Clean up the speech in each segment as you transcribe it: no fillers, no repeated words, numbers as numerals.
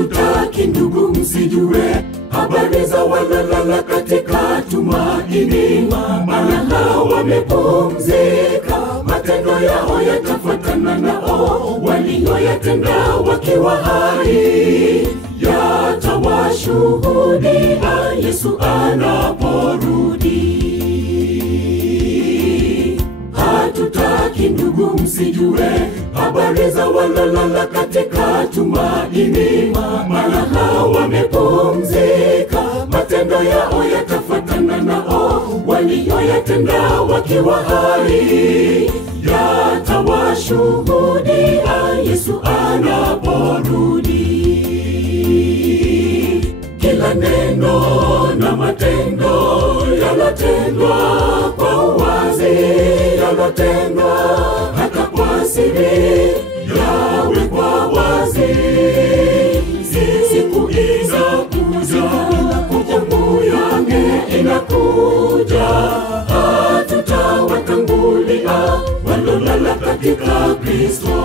Hatutaki ndugu msijue habari za walolala katika tumaini, maana wamepumzika, matendo yao yatafuatana nao, walioyatenda wakiwa hai yatawashuhudia Yesu anaporudi. Hatutaki ndugu msijue habari za walolala katika tumaini, maana wamepumzika, matendo yao yatafuatana nao, walioyatenda wakiwa hai yatawashuhudia Yesu anaporudi. Kila neno na matendo yalotendwa kwa uwazi, yalotendwa hata kwa siri, yawekwa wazi. Siku inakuja, hukumu yake inakuja, hatutawatangulia walolala katika Kristo.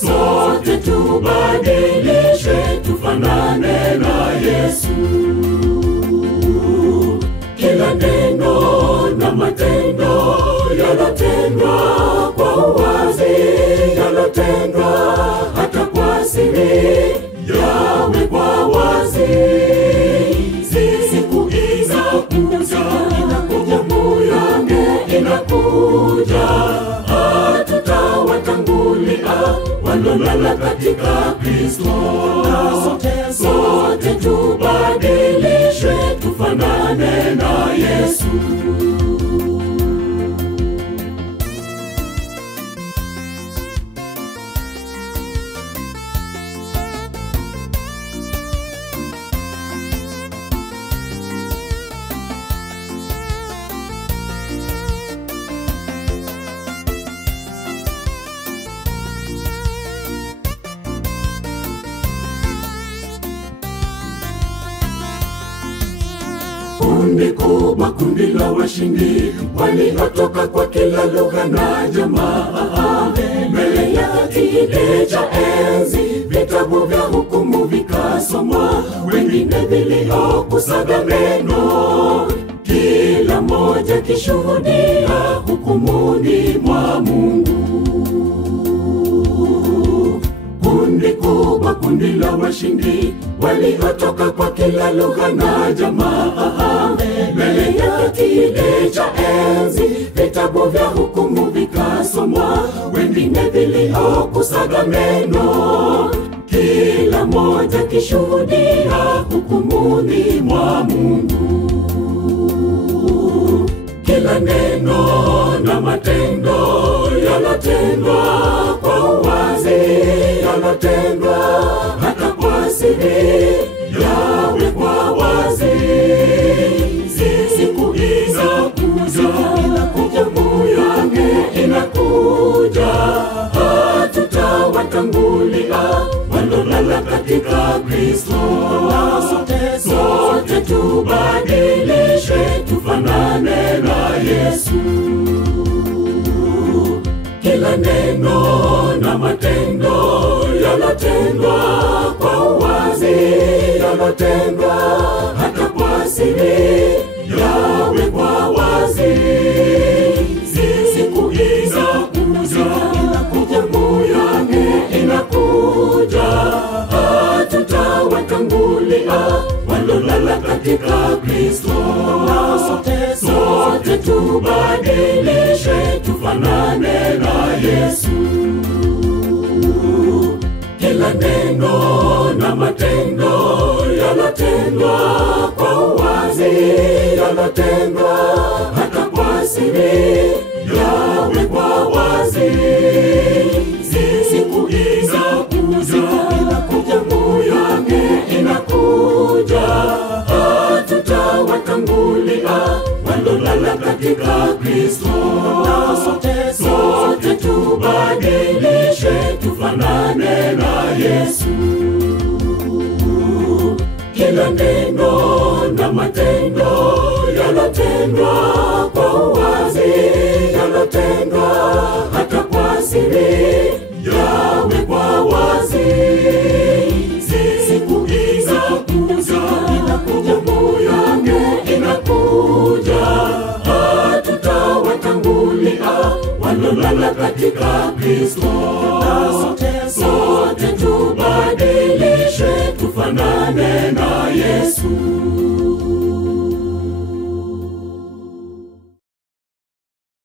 Sote tubadilishe, tufanane na Yesu. Kila neno na matendo yalotendwa kwa uwazi, yalotendwa hata kwa siri, yawekwa wazi. Siku inakuja, hukumu yake inakuja, hatutawatangulia walolala katika Kristo. Sote tubadilishe, tufanane na Yesu. Kundi kubwa, kundi la washindi waliotoka kwa kila lugha na jamaa, mbele ya kiti cha enzi vitabu vya hukumu vikasomwa, wengine viliokusaga neno, kila moja kishuhudia hukumuni mwa Mungu. Kundi kubwa, kundi la washindi waliotoka kwa kila lugha na jamaa, mbele ya kiti cha enzi vitabu vya hukumu vikasomwa, wengine viliokusaga neno, kila moja kishuhudia hukumuni mwa Mungu. Kila neno na matendo yalotendwa kwa uwazi, yalotendwa hata kwa siri, yawekwa wazi. Siku inakuja, hukumu yake inakuja, hatutawatangulia walolala katika Kristo. Sote tubadilishe, tufanane na Yesu. Kila neno na matendo yalotendwa kwa uwazi, yalotendwa hata kwa siri, yawekwa wazi. Siku inakuja, hukumu yake inakuja, hatutawatangulia walolala katika Kristo. Sote tubadilishe, tufanane na Yesu. Kila neno na matendo yalotendwa kwa uwazi, yalotendwa hata kwa siri, yawekwa wazi. Siku inakuja, hukumu yake inakuja, hatutawatangulia walolala katika Kristo. Sote tubadilishe, tufanane na Yesu. Kila neno na matendo yalotendwa kwa uwazi, yalotendwa hata kwa siri, yawekwa wazi. na Kristo. Sote tubadilishe tufanane na Yesu.